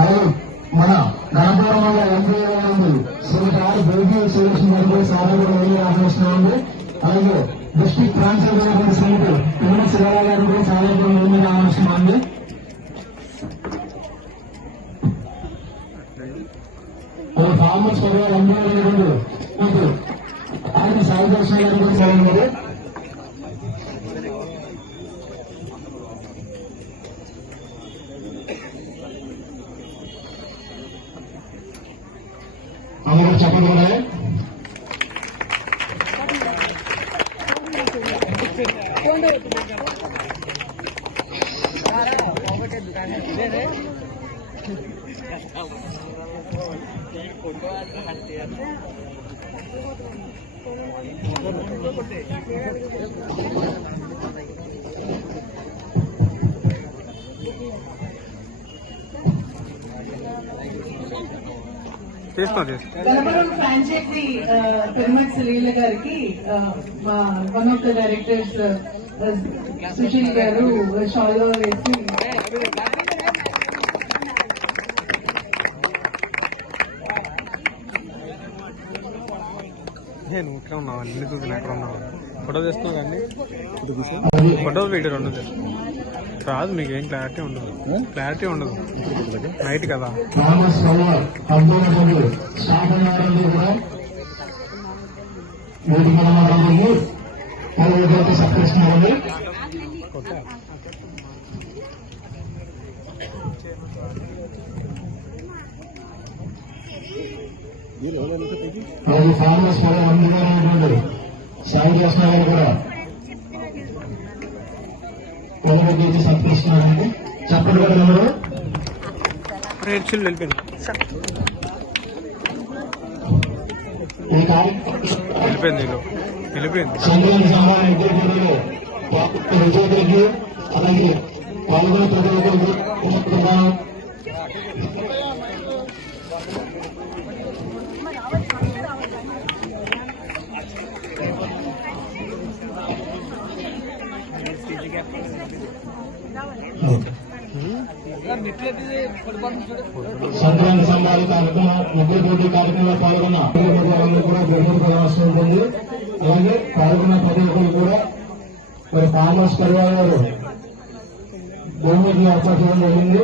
అలాగే మన గణపురం వల్ల ఎంపీగా ఉంది శ్రీకారు బేబీ సురేష్ గారికి సారా కూడా వెళ్ళి ఆహ్వానిస్తున్నామండి. అలాగే డిస్ట్రిక్ట్ ట్రాన్స్ఫర్ శ్రీమతి తిరుమల శివరావు గారు కూడా చాలా కూడా వెళ్ళి ఆహ్వానిస్తున్నామండి. అలాగే ఫార్మర్స్ పరివారు ఎంపీ మీకు ఆయన సాయి దర్శన గారు కూడా చదివారు. అందరూ చెప్పండి కూడా గణపురం ఫ్రాంచైజీ తిరుమల శ్రీల గారికి one of the directors Sushil గారు షాలో వేసి నేను ఇక్కడ ఉన్నావు అన్ని చూసిన ఎక్కడ ఉన్నావు ఫోటో చేస్తున్నావు కానీ ఫోటో వీడియో రెండు రాదు, మీకు ఏం క్లారిటీ ఉండదు నైట్ కదా. ఫార్మర్స్ సాయి చేసిన వాళ్ళు కూడా కొనుగోలు సత్కరిస్తున్నారండి. చెప్పండి కదా నెంబరు వెళ్ళిపోయింది. సంక్రాంతి సంబరాలు విజేతలకి అలాగే పాల్గొనే ప్రతి ఒక్కరికి సంక్రాంతి సంబరాల కార్యక్రమం ముఖ్య పోటీ కార్యక్రమంలో పాల్గొన్న కూడా బహుమతి ప్రదర్శన ఉంటుంది. అలాగే పాల్గొన్న ప్రతి ఒక్కరు కూడా మరి ఫార్మర్స్ పరివారు బహుమతులు ఏర్పాటు చేయడం జరిగింది.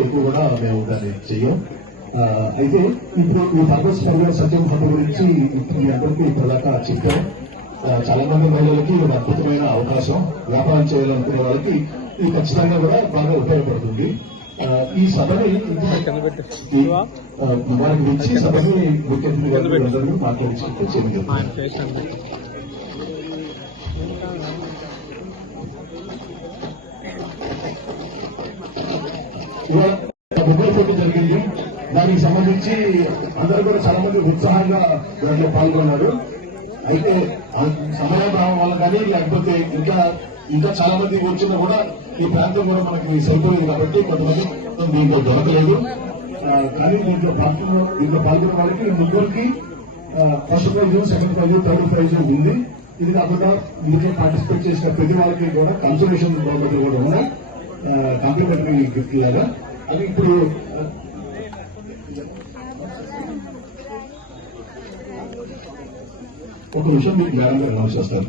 ఎక్కువ కూడా మేము దాన్ని చెయ్యం. అయితే ఇప్పుడు ఈ ఫార్మర్స్ పరివార సత్యం హబ్ గురించి మీ అందరికీ ఇప్పటిదాకా చెప్పాం. చాలా మంది మహిళలకి ఒక అద్భుతమైన అవకాశం, వ్యాపారం చేయాలనుకునే వాళ్ళకి ఇది ఖచ్చితంగా కూడా బాగా ఉపయోగపడుతుంది. ఈ సభని వారి గురించి సభని ముఖ్యమంత్రి మాట్లాడించినట్టు చేయడం. ముగ్గురు పోటీ జరిగింది. దానికి సంబంధించి అందరూ కూడా చాలా మంది ఉత్సాహంగా దాంట్లో పాల్గొన్నారు. అయితే సమయం రావడం వల్ల కానీ లేకపోతే ఇంకా చాలా మంది వచ్చినా కూడా ఈ ప్రాంతం కూడా మనకి సరిపోలేదు కాబట్టి కొంతమంది దీంట్లో దొరకలేదు. కానీ దీంట్లో పాల్గొన్న వారికి ముగ్గురికి first prize, second prize, third prize ఉంది. ఇది కాకుండా దీంట్లో పార్టిసిపేట్ చేసిన ప్రతి వాళ్ళకి కూడా కన్సర్వేషన్ బహుమతులు కూడా ఉన్నాయి, కాంప్లిమెంటరీ గిఫ్ట్ లాగా. అది ఇప్పుడు ఒక విషయం మీకు జ్ఞానంగా అనౌన్స్ చేస్తారు.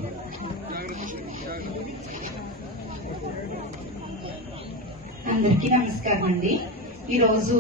అందరికీ నమస్కారం అండి. ఈరోజు